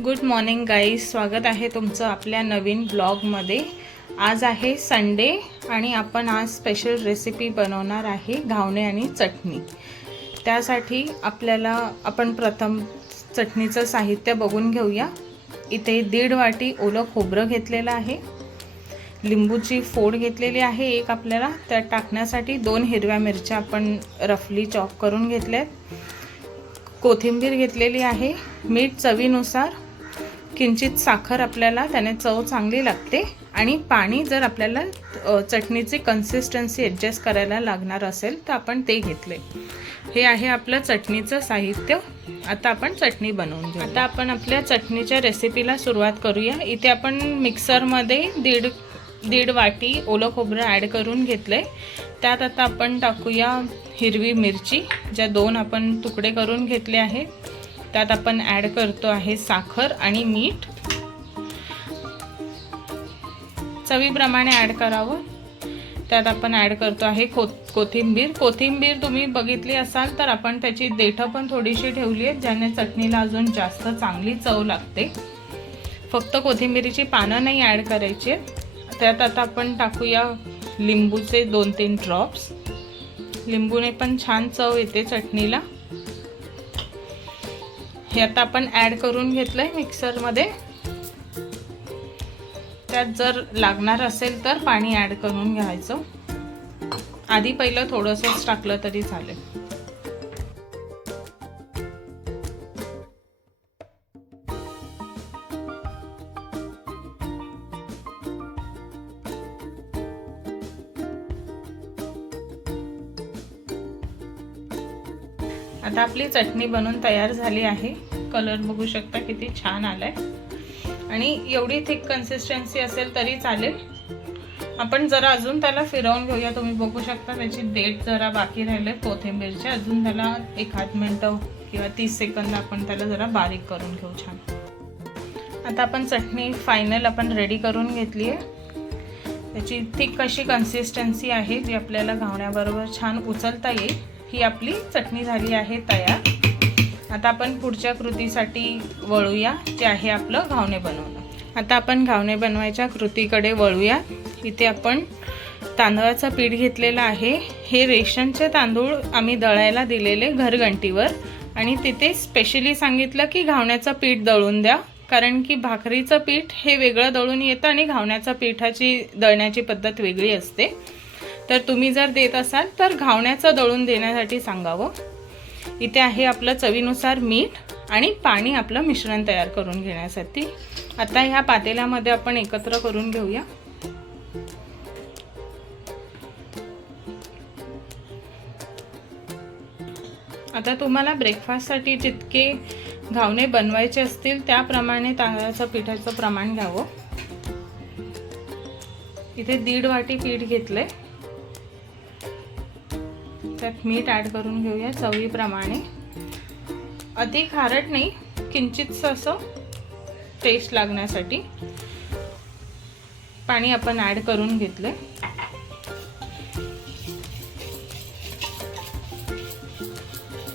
Good morning guys स्वागत आहे तुमचं आपल्या नवीन ब्लॉगमध्ये आज आहे संडे आणि आपण आज स्पेशल रेसिपी बनवणार आहे घावणे आणि चटणी. त्यासाठी आपल्याला आपण प्रथम चटणीचं साहित्य बघून घेऊया. इथे दीड वाटी ओलं खोबरं घेतलेलं आहे. लिंबूची फोड घेतलेली आहे एक आपल्याला. त्यात टाकण्यासाठी दोन हिरव्या मिरच्या आपण रफली चॉप करून घेतल्या आहेत कोथिंबीर घेतलेली आहे मीठ चवीनुसार. किंचित साखर आपल्याला त्याने चव चांगली लागते आणि पाणी जर आपल्याला चटणीची कन्सिस्टन्सी ॲडजस्ट करायला लागणार असेल तर आपण ते घेतले. हे आहे आपलं चटणीचं साहित्य. आता आपण चटणी बनवून घेऊ आता आपण आपल्या चटणीच्या रेसिपीला सुरुवात करूया. इथे आपण मिक्सरमध्ये दीड दीड वाटी ओलं खोबरं ॲड करून घेतलं आहे त्यात आता आपण टाकूया हिरवी मिरची ज्या दोन आपण तुकडे करून घेतले आहेत. त्यात आपण ॲड करतो आहे साखर आणि मीठ. चवीप्रमाणे ॲड करावं. त्यात आपण ॲड करतो आहे को कोथिंबीर. कोथिंबीर तुम्ही बघितली असाल तर आपण त्याची देठं पण थोडीशी ठेवली आहेत ज्याने चटणीला अजून जास्त चांगली चव लागते. फक्त कोथिंबीरीची पानं नाही ॲड करायची आहेत. त्यात आता आपण टाकूया लिंबूचे दोन तीन ड्रॉप्स लिंबूने पण छान चव येते चटणीला. हे आता आपण ॲड करून घेतलंय मिक्सरमध्ये त्यात जर लागणार असेल तर पाणी ॲड करून घ्यायचं. आधी पहिलं थोडंसंच टाकलं तरी चालेल. आता आपली चटणी बनवून तयार झाली आहे. कलर बघू शकता किती छान आलाय. आणि एवढी थिक कन्सिस्टन्सी असेल तरी चालेल. आपण जरा अजून त्याला फिरवून घेऊया. तुम्ही बघू शकता त्याची डेट जरा बाकी राहिले कोथिंबीरचे अजून त्याला एक मिनटं किंवा तीस सेकंद आपण त्याला जरा बारीक करून घेऊ छान. आता आपण चटणी फायनल आपण रेडी करून घेतली आहे. त्याची थिक अशी कन्सिस्टन्सी आहे जी आपल्याला घावण्याबरोबर छान उचलता येईल. ही आपली चटणी झाली आहे तयार. आता आपण पुढच्या कृतीसाठी वळूया. जे आहे आपलं घावणे बनवणं. आता आपण घावणे बनवायच्या कृतीकडे वळूया. इथे आपण तांदळाचं पीठ घेतलेलं आहे. हे रेशनचे तांदूळ आम्ही दळायला दिलेले घरघंटीवर. आणि तिथे स्पेशली सांगितलं की घावण्याचं पीठ दळून द्या. कारण की भाकरीचं पीठ हे वेगळं दळून येतं आणि घावण्याच्या पिठाची दळण्याची पद्धत वेगळी असते. तर तुम्ही जर देत असाल तर घावण्याचं दळून देण्यासाठी सांगावं. इथे आहे आपलं चवीनुसार मीठ आणि पाणी आपलं मिश्रण तयार करून घेण्यासाठी. आता ह्या पातेल्यामध्ये आपण एकत्र करून घेऊया. आता तुम्हाला ब्रेकफास्टसाठी जितके घावणे बनवायचे असतील त्याप्रमाणे तांदळाचं पिठाचं प्रमाण घ्यावं. इथे दीड वाटी पीठ घेतलंय. त्यात मीठ ॲड करून घेऊया चवीप्रमाणे. अति खारट नाही किंचितसं असं टेस्ट लागण्यासाठी. पाणी आपण ॲड करून घेतलंय.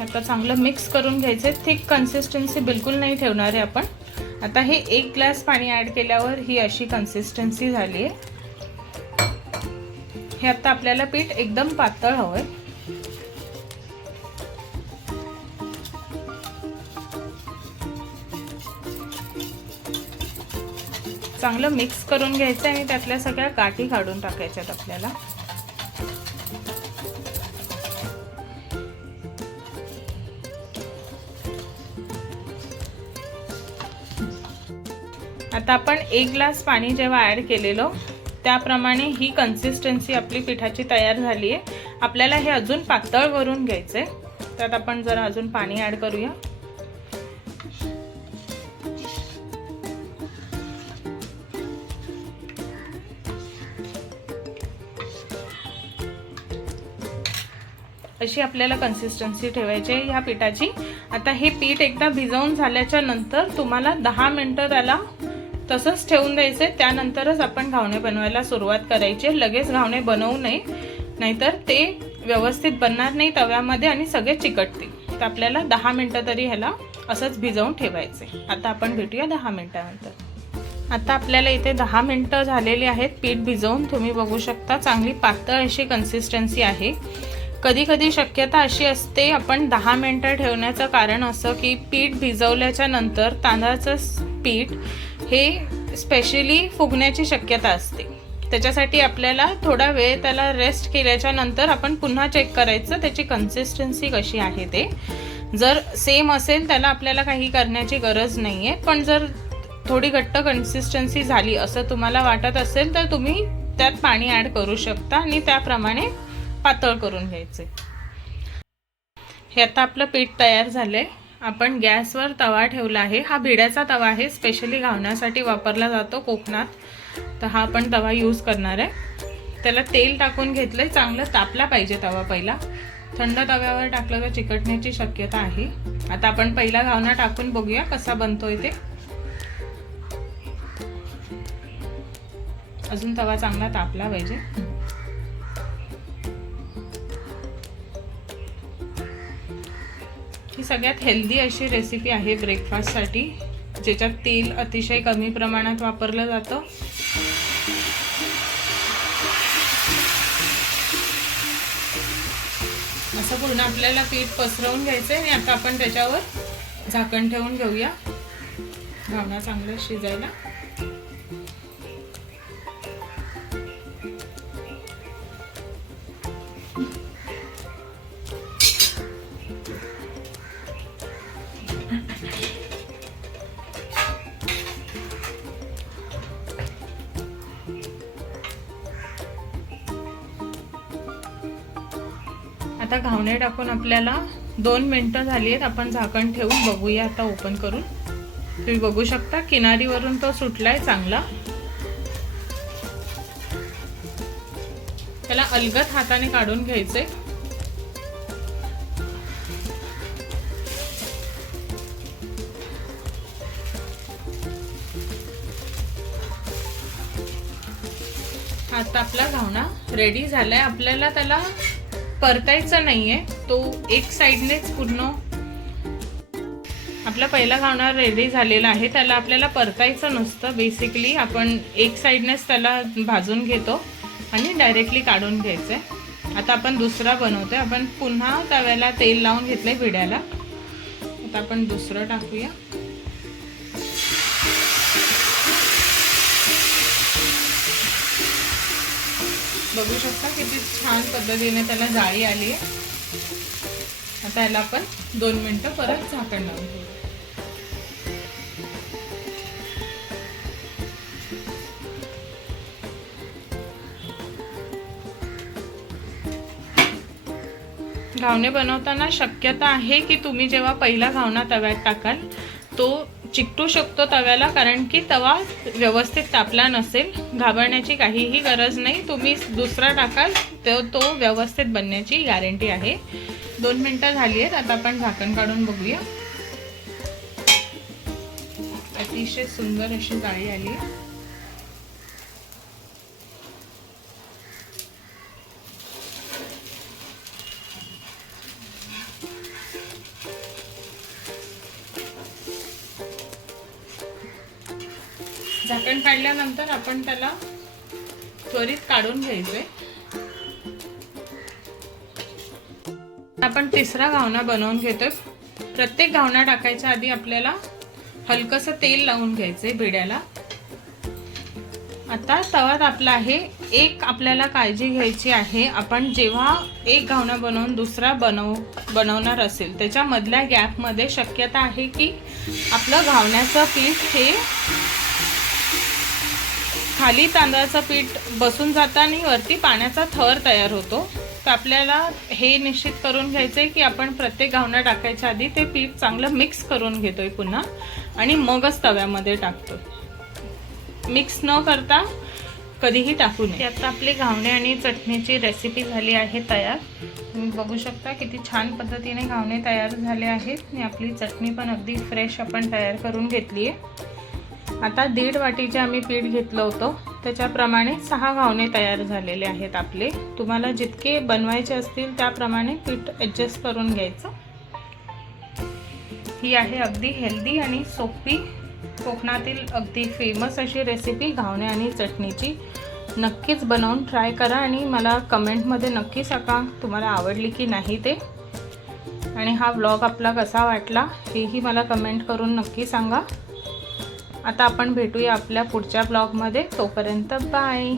आता चांगलं मिक्स करून घ्यायचं थिक कन्सिस्टन्सी बिलकुल नाही ठेवणार आहे आपण. आता हे एक ग्लास पाणी ॲड केल्यावर ही अशी कन्सिस्टन्सी झाली आहे हे आता आपल्याला पीठ एकदम पातळ हवं आहे चांगलं मिक्स करून घ्यायचं आणि त्यातल्या सगळ्या गाठी काढून टाकायच्यात आपल्याला. आता आपण एक ग्लास पाणी जेव्हा ॲड केलेलं त्याप्रमाणे ही कन्सिस्टन्सी आपली पिठाची तयार झाली आहे आपल्याला हे अजून पातळ करून घ्यायचं आहे त्यात आपण जरा अजून पाणी ॲड करूया. अशी आपल्याला कन्सिस्टन्सी ठेवायची आहे ह्या पिठाची. आता हे पीठ एकदा भिजवून झाल्याच्यानंतर तुम्हाला दहा मिनटं त्याला तसंच ठेवून द्यायचे त्यानंतरच आपण घावणे बनवायला सुरुवात करायची लगेच घावणे बनवू नये नाहीतर ते व्यवस्थित बनणार नाही तव्यामध्ये आणि सगळे चिकटतील. तर आपल्याला दहा मिनटं तरी ह्याला असंच भिजवून ठेवायचे आता आपण भेटूया दहा मिनटानंतर. आता आपल्याला इथे दहा मिनटं झालेली आहेत. पीठ भिजवून तुम्ही बघू शकता चांगली पातळ अशी कन्सिस्टन्सी आहे. कधी कधी शक्यता अशी असते आपण दहा मिनटं ठेवण्याचं कारण असं की पीठ भिजवल्याच्या नंतर तांदळाचं पीठ हे स्पेशली फुगण्याची शक्यता असते. त्याच्यासाठी आपल्याला थोडा वेळ त्याला रेस्ट केल्याच्यानंतर आपण पुन्हा चेक करायचं त्याची कन्सिस्टन्सी कशी आहे ते. जर सेम असेल त्याला आपल्याला काही करण्याची गरज नाही आहे पण जर थोडी घट्ट कन्सिस्टन्सी झाली असं तुम्हाला वाटत असेल तर तुम्ही त्यात पाणी ॲड करू शकता आणि त्याप्रमाणे पातळ करून घ्यायचे. हे आता आपलं पीठ तयार झालंय. आपण गॅसवर तवा ठेवला आहे. हा भिड्याचा तवा आहे. स्पेशली घावण्यासाठी वापरला जातो कोकणात. तर हा आपण तवा यूज करणार आहे. त्याला तेल टाकून घेतलंय. चांगलं तापला पाहिजे तवा पहिला. थंड तव्यावर टाकलं तर चिकटण्याची शक्यता आहे. आता आपण पहिला घावना टाकून बघूया कसा बनतोय ते. अजून तवा चांगला तापला पाहिजे. ही सगळ्यात हेल्दी अशी रेसिपी आहे ब्रेकफास्टसाठी ज्याच्यात तेल अतिशय कमी प्रमाणात वापरलं जातं. असं पूर्ण आपल्याला पीठ पसरवून घ्यायचं आहे आणि आता आपण त्याच्यावर झाकण ठेवून घेऊया. घावणा चांगलं शिजायला. आता घावणे टाकून आपल्याला दोन मिनटं झाली आहेत आपण झाकण ठेवून बघूया आता ओपन करून. तुम्ही बघू शकता किनारीवरून तो सुटलाय चांगला. त्याला अलगत हाताने काढून घ्यायचे आता आपला घावणा रेडी झालाय. आपल्याला त्याला परतायचा नाहीये तो एक साईडनेच पूर्ण आपला पहिला घावणा रेडी झालेला आहे. त्याला आपल्याला परतायचं नसतं. बेसिकली आपण एक साईडनेच त्याला भाजून घेतो आणि डायरेक्टली काढून घ्यायचं आता आपण दुसरा बनवतोय. आपण पुन्हा तव्याला तेल लावून घेतलंय भिड्याला आता आपण दुसरं टाकूया. बघू शकता किती छान पद्धतीने त्याला जाळी आली. आहे आता याला आपण दोन मिनटं परत झाकण लावून घेऊ घावणे बनवताना शक्यता आहे की तुम्ही जेव्हा पहिला घावणा तव्यात टाकाल तो चिकटू शकतो तव्याला कारण की तवा व्यवस्थित तापला नसेल. घाबरण्याची काहीही गरज नाही. तुम्ही दुसरा टाकाल तो तो व्यवस्थित बनण्याची गॅरंटी आहे. दोन मिनटं झाली आहेत आता आपण झाकण काढून बघूया. अतिशय सुंदर अशी जाळी आली आहे. आपण त्याला त्वरित काढून घ्यायचंय. आपण तिसरा घावना बनवून घेतोय. प्रत्येक घावना टाकायच्या आधी आपल्याला हलकस तेल लावून घ्यायचंय भिड्याला आता तवात आपला आहे एक आपल्याला काळजी घ्यायची आहे. आपण जेव्हा एक घावना बनवून दुसरा बनव बनवणार असेल त्याच्यामधल्या गॅपमध्ये शक्यता आहे की आपलं घावण्याचं पीठ हे खाली तांदळाचं पीठ बसून जातं आणि वरती पाण्याचा थर तयार होतो. तर आपल्याला हे निश्चित करून घ्यायचं आहे की आपण प्रत्येक घावना टाकायच्या आधी ते पीठ चांगलं मिक्स करून घेतोय पुन्हा आणि मगच तव्यामध्ये टाकतो मिक्स न करता कधीही टाकू नये. आता आपली घावणे आणि चटणीची रेसिपी झाली आहे तयार. तुम्ही बघू शकता किती छान पद्धतीने घावणे तयार झाले आहेत आणि आपली चटणी पण अगदी फ्रेश आपण तयार करून घेतली आहे आता दीड वाटीचे आम्ही पीठ घेतलं होतं. त्याच्याप्रमाणे सहा घावणे तयार झालेले आहेत आपले. तुम्हाला जितके बनवायचे असतील त्याप्रमाणे पीठ ॲडजस्ट करून घ्यायचं. ही आहे अगदी हेल्दी आणि सोपी कोकणातील अगदी फेमस अशी रेसिपी घावणे आणि चटणीची. नक्कीच बनवून ट्राय करा आणि मला कमेंटमध्ये नक्की सांगा तुम्हाला आवडली की नाही ते. आणि हा ब्लॉग आपला कसा वाटला हेही मला कमेंट करून नक्की सांगा. आता आपण भेटूया आपल्या पुढच्या ब्लॉगमध्ये. तोपर्यंत बाय.